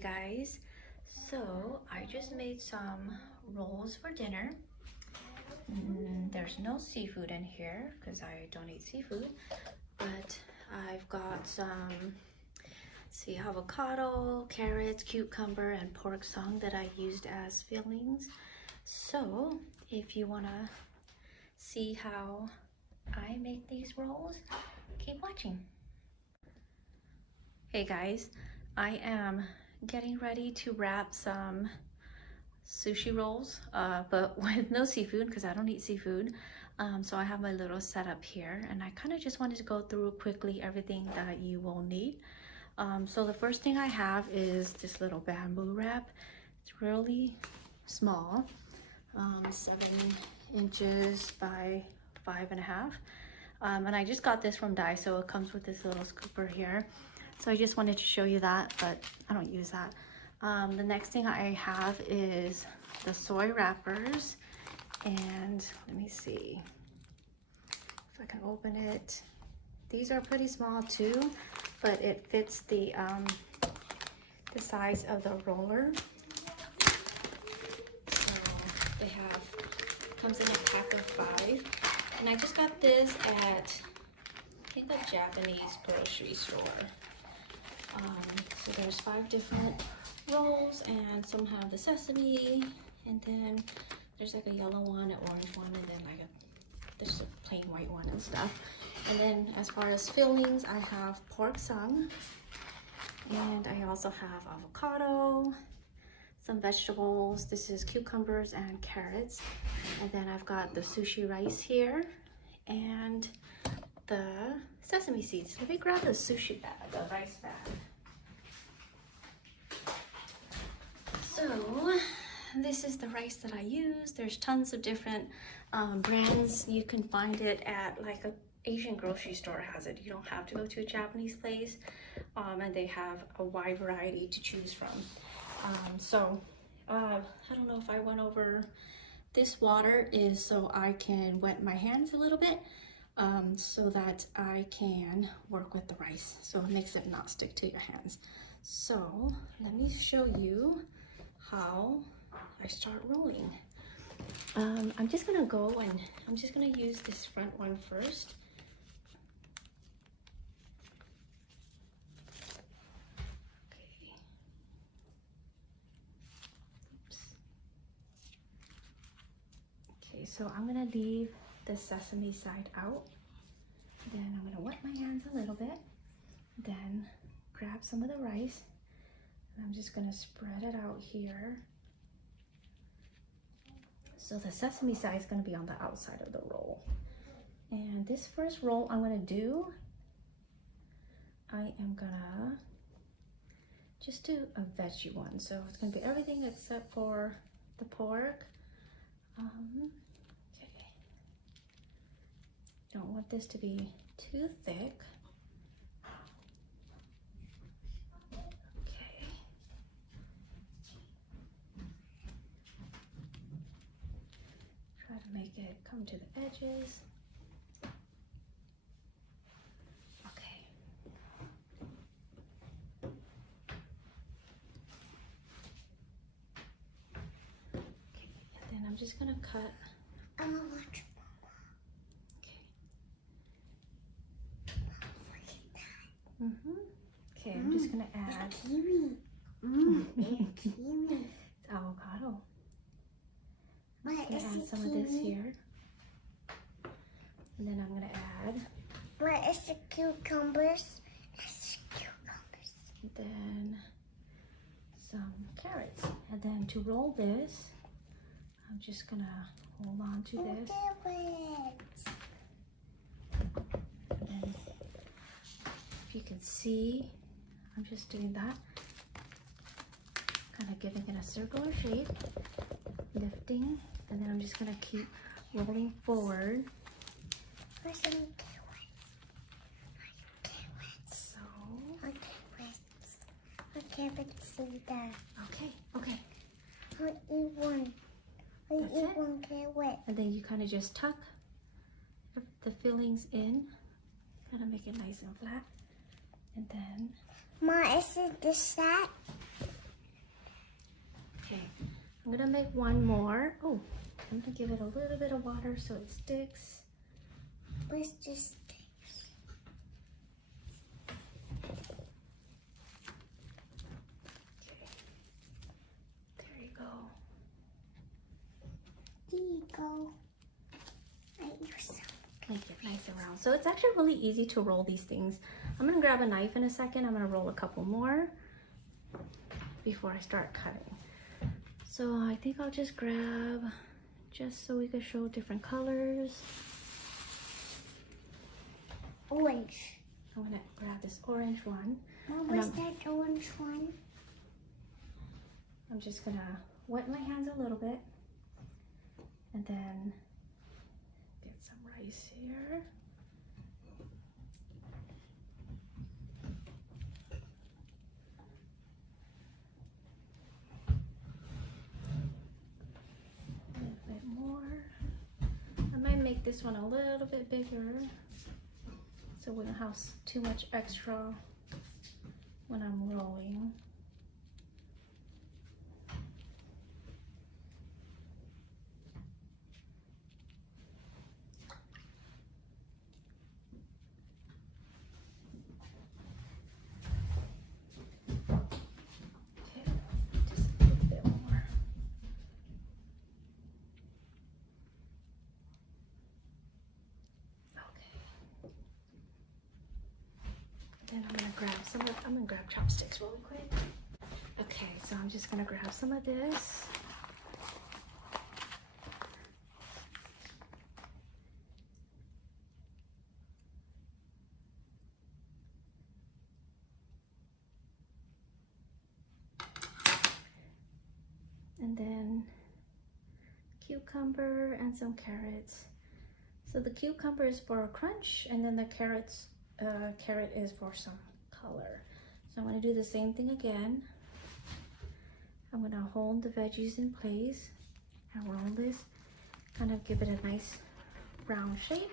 Hey guys, so I just made some rolls for dinner. There's no seafood in here because I don't eat seafood, but I've got some, see, avocado, carrots, cucumber, and pork song that I used as fillings. So if you want to see how I make these rolls, keep watching. Hey guys, I am getting ready to wrap some sushi rolls, but with no seafood because I don't eat seafood. So I have my little setup here, and I kind of just wanted to go through quickly everything that you will need. So the first thing I have is this little bamboo wrap. It's really small, 7 inches by 5.5. And I just got this from Daiso. It comes with this little scooper here. So I just wanted to show you that, but I don't use that. The next thing I have is the soy wrappers, and let me see if I can open it. These are pretty small too, but it fits the size of the roller. So they comes in a pack of 5, and I just got this at, I think, a Japanese grocery store. So there's 5 different rolls, and some have the sesame, and then there's like a yellow one, an orange one, and then like there's a plain white one and stuff. And then as far as fillings, I have pork sung, and I also have avocado, some vegetables. This is cucumbers and carrots, and then I've got the sushi rice here and the sesame seeds. Let me grab the sushi bag, the rice bag. So this is the rice that I use. There's tons of different brands. You can find it at like a Asian grocery store has it. You don't have to go to a Japanese place, and they have a wide variety to choose from. I don't know if I went over, this water is so I can wet my hands a little bit, so that I can work with the rice, so it makes it not stick to your hands. So let me show you how I start rolling. I'm just gonna go and I'm just gonna use this front one first. Okay. Oops. Okay, so I'm gonna leave the sesame side out. Then I'm gonna wet my hands a little bit. Then grab some of the rice. And I'm just gonna spread it out here. So the sesame side is gonna be on the outside of the roll. And this first roll I'm gonna do, I am gonna just do a veggie one. So it's gonna be everything except for the pork. Okay. Don't want this to be too thick. Make it come to the edges. Okay. Okay, and then I'm just gonna cut. I'm gonna watch Mama. Okay. Okay, I'm just gonna add. It's kiwi. It's kiwi. It's avocado. But I'm gonna add some of this here, and then I'm gonna add. But it's the cucumbers. It's cucumbers. And then some carrots, and then to roll this, I'm just gonna hold on to this. And then, if you can see, I'm just doing that, kind of giving it a circular shape, lifting, and then I'm just gonna keep rolling forward. Where's some carrots? So. Carrots see that. Okay. I'll eat one. I'll That's eat it. one carrot. And then you kind of just tuck the fillings in, kind of make it nice and flat, and then. Ma, is it this that? I'm gonna make one more. Oh, I'm gonna give it a little bit of water so it sticks. Let's just sticks. Okay. There you go. There you go. Make it nice and round. So it's actually really easy to roll these things. I'm gonna grab a knife in a second. I'm gonna roll a couple more before I start cutting. So I think I'll just grab, just so we can show different colors. Orange. I'm gonna grab this orange one. Mom, what's that orange one? I'm just gonna wet my hands a little bit and then get some rice here. A little bit more. I might make this one a little bit bigger so we don't have too much extra when I'm rolling. Okay, just a little bit more. Okay. Then I'm gonna grab I'm gonna grab chopsticks really quick. Okay, so I'm just gonna grab some of this. And then cucumber and some carrots. So the cucumber is for a crunch, and then the carrot is for some color. So I'm gonna do the same thing again. I'm gonna hold the veggies in place and roll this, kind of give it a nice round shape,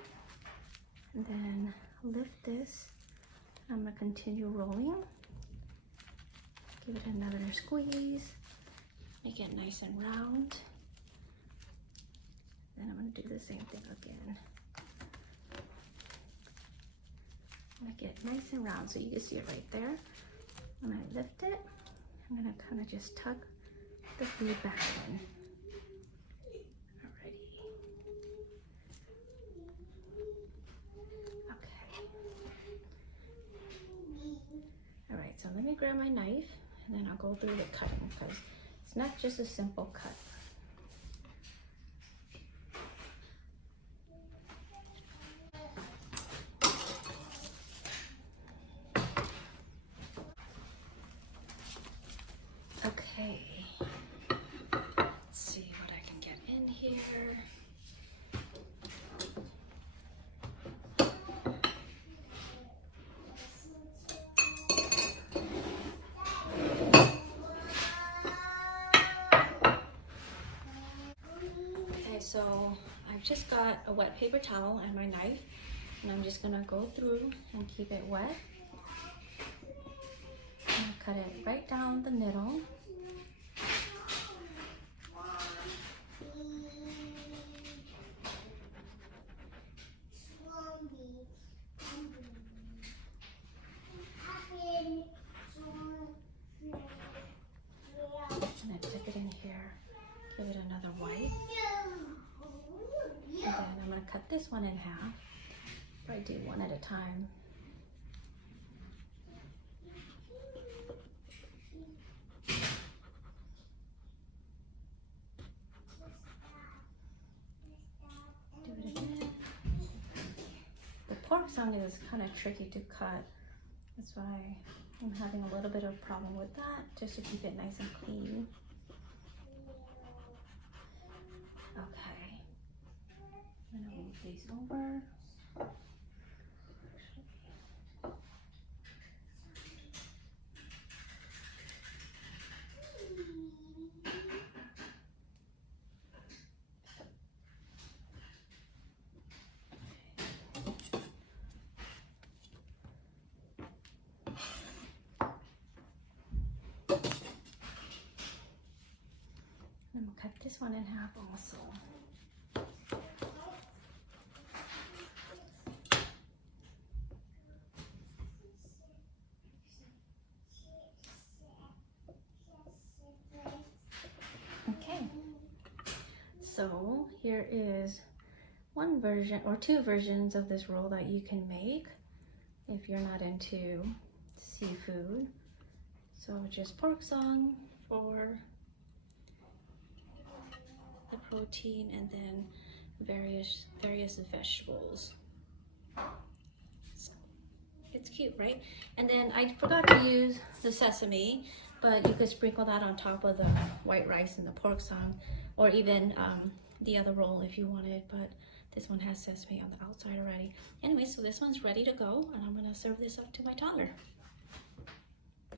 and then lift this. I'm gonna continue rolling. Give it another squeeze. Make it nice and round. Then I'm gonna do the same thing again. Make it nice and round so you can see it right there. When I lift it, I'm gonna kind of just tuck the food back in. Alrighty. Okay. Alright, so let me grab my knife and then I'll go through the cutting because it's not just a simple cut. Okay, let's see what I can get in here. Okay, so I've just got a wet paper towel and my knife, and I'm just gonna go through and keep it wet. And cut it right down the middle. And then dip it in here, give it another wipe. And then I'm gonna cut this one in half. Probably do one at a time. Do it again. The pork tongue is kind of tricky to cut. That's why I'm having a little bit of problem with that, just to keep it nice and clean. Okay. I'm gonna move these over. I'm cut this one in half also. Okay, so here is one version or two versions of this roll that you can make if you're not into seafood. So just pork song for the protein, and then various vegetables. So it's cute, right? And then I forgot to use the sesame, but you could sprinkle that on top of the white rice and the pork song, or even the other roll if you wanted, but this one has sesame on the outside already. Anyway, so this one's ready to go, and I'm gonna serve this up to my toddler.